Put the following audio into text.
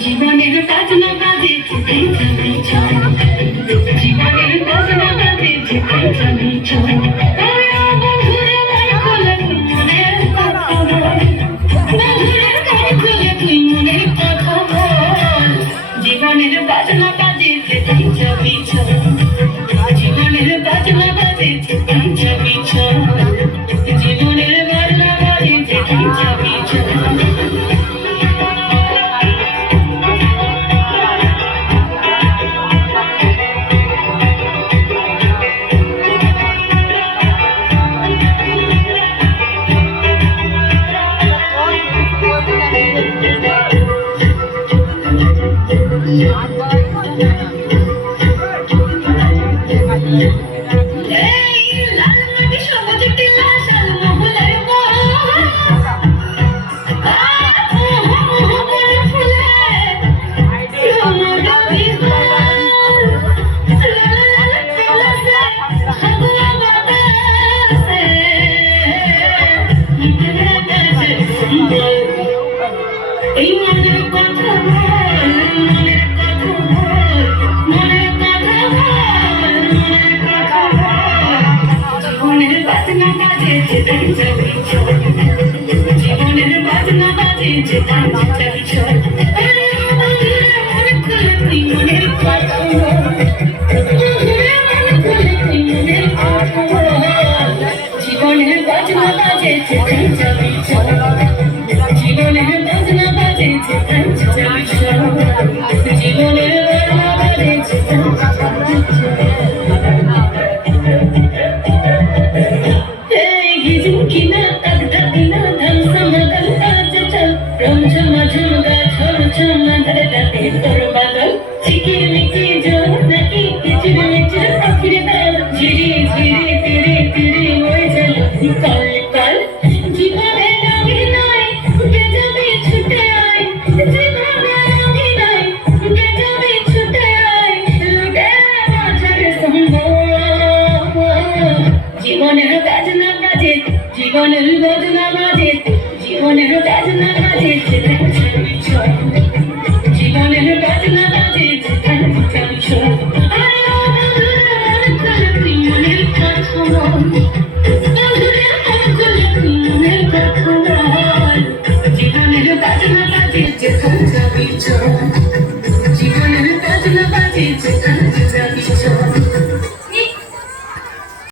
জীবনের বাজনা বাজে জীবনের বাজনা বাজে জীবনের বাজনা বাজে জীবনের বাজনা বাজে জীবনের বাজনা বাজে জীবনের বাজনা বাজে মনের কথা জীবনের বাজনা বাজে জীবনের বাজনা বাজে জীবনের বাজনা বাজে জীবনের বাজনা বাজে জীবনের বাজনা বাজে জীবনের বাজনা বাজে জীবনের বাজনা বাজে মনের কথা জীবনের বাজনা বাজে জীবনের বাজনা বাজে